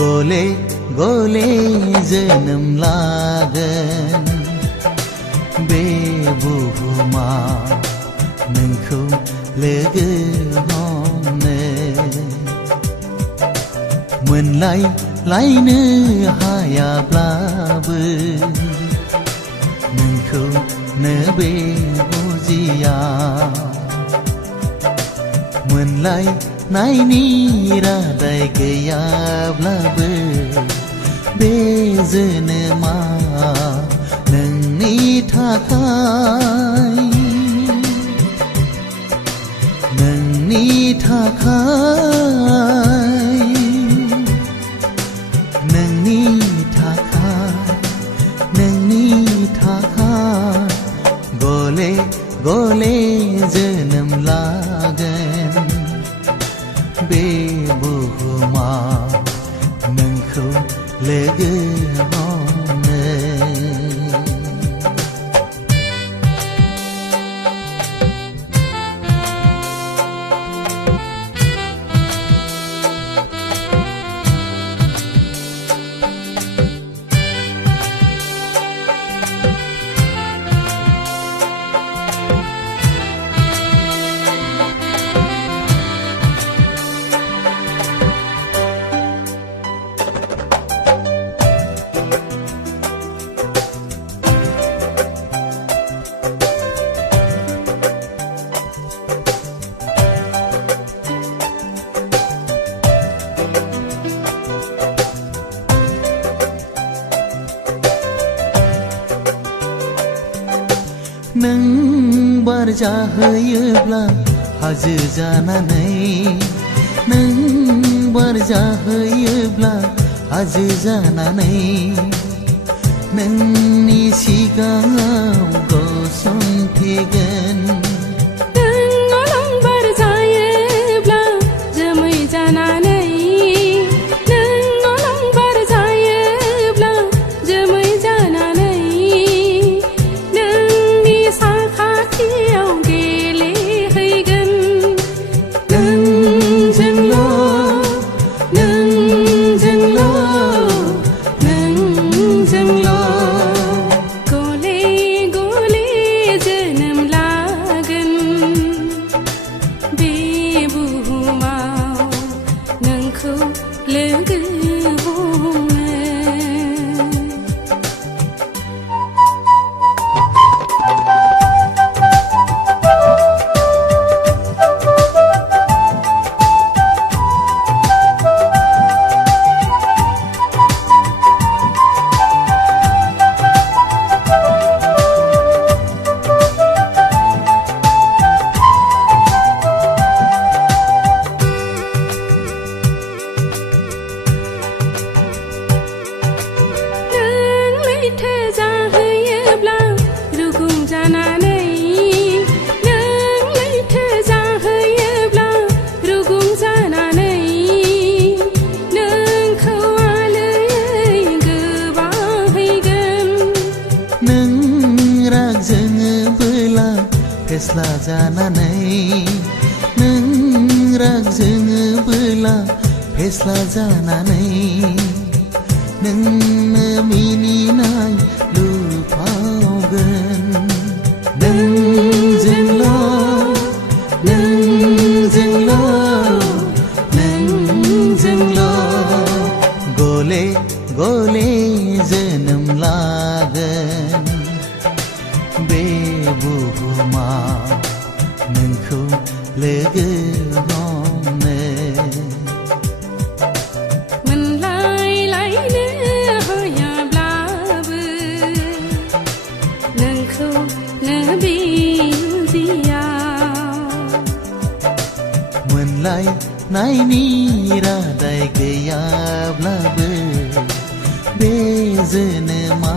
गले गले जोनोम लागोन बे बुहुमा नोंखौ लोगो हमनो मोनलायलायनो हायाब्लाबो नोंखौ बे बुजिया मोनलायनायनि रादाय गैयाब्लाबो बे जोनोमा नोंनि थाखाय नोंनि थाखाय नोंनि थाखाय नोंनि थाखाय गले गले जोनोम लागोन बे बुहुमा नोंखौ लोगो हमनो नों बार जाहोयोब्ला हाजो जानानै नों बार जाहोयोब्ला हाजो जानानै नोंनि सिगाङाव गसंथेगोन फेस्ला जानानै नों राग जोङोबोला फेस्ला जानानै नोंनो मिनिनाय लुफावगोन नोंजोंल' नोंजोंल' नोंजोंल' गले गले जोनोम लागोन बे बुहुमा नोंखौ लोगो हमनो मोनलायलायनो हायाब्लाबो फरायनायनि रादाय गैयाब्लाबो बे जोनोमा